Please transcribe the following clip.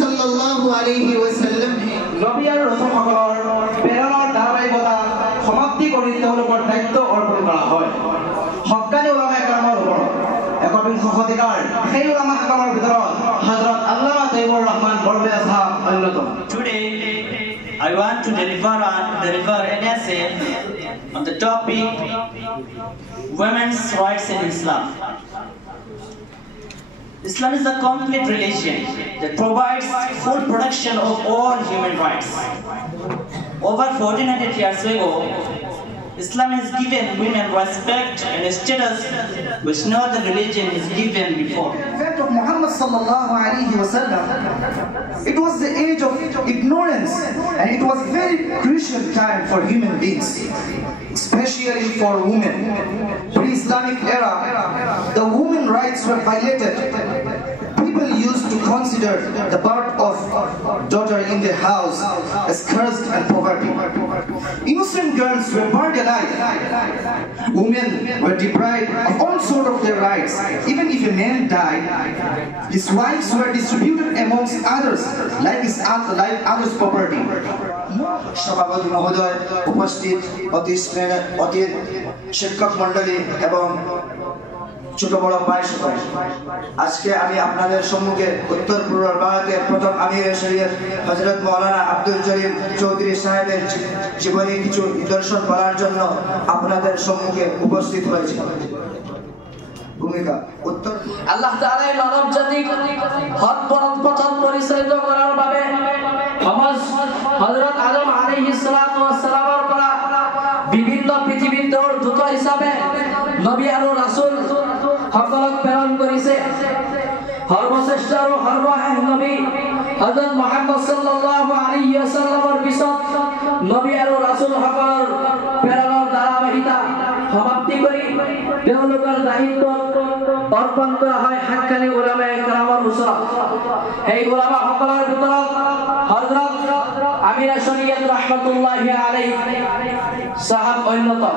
সাল্লাল্লাহু আলাইহি ওয়াসাল্লাম নবী আর রাসূলসকলৰ প্ৰেৰণৰ ধাৰাবাহিকতা সমাপ্তি কৰি তেওঁলোকৰ দায়িত্ব অৰ্পণ কৰা হয় হক্কানি উলামায়ে কেৰামৰ ওপৰত একবিংশ শতিকাৰ সেই উলামা হাকামৰ ভিতৰত হযরত আল্লামা তৈয়বুর রহমান বৰবে সাহেব অন্যতম Today I want to deliver an essay on the topic women's rights in Islam. Islam is a complete religion that provides full protection of all human rights. Over 1400 years ago, Islam has given women respect and status which no other religion has given before. The fact of Muhammad sallallahu alaihi wasallam, it was the age of ignorance and it was very crucial time for human beings, especially for women. Pre-Islamic era, the women rights were violated. People used to consider the birth of daughter in the house as cursed and poverty. Innocent girls were burned alive. Women were deprived of all sort of their rights. Even if a man died, his wives were distributed amongst others like others' property. সভাপতি মহোদয়, উপস্থিত অতি শিক্ষক মণ্ডলী এবং ছোট বড় ভাই সকল, আজকে আমি আপনাদের সম্মুখে উত্তর পূর্ব ভারতের প্রথম আমির শরীয়ত হযরত মাওলানা আব্দুল জলিল চৌধুরী সাহেবের জীবনী কিছু নিদর্শন বলার জন্য আপনাদের সম্মুখে উপস্থিত হয়েছি। ভূমিকা উত্তর আল্লাহ তাআলা মানব জাতিক হক পথ পরিচালিত করার বাবে হযরত আদম আলাইহিস সালাতু ওয়াস সালামের পৰা বিভিন্ন পৃথিবীৰ দূত হিচাপে নবী আৰু ৰাসূল সকলক প্ৰেৰণ কৰিছে। সৰ্বশ্ৰেষ্ঠ আৰু সৰ্বশেষ নবী হযরত মুহাম্মদ সাল্লাল্লাহু আলাইহি ওয়াসাল্লামৰ পিছত নবী আৰু ৰাসূল সকলৰ প্ৰেৰণৰ ধাৰাবাহিকতা সমাপ্তি কৰি তেওঁলোকৰ দায়িত্ব অৰ্পণ কৰা হয় হাক্কানি উলামায়ে কেৰামৰ ওচৰত। এই উলামা সকলৰ ভিতৰত হযরত আমিৰ শরীয়ত রাহমাতুল্লাহি আলাইহি সাহাব অন্যতম।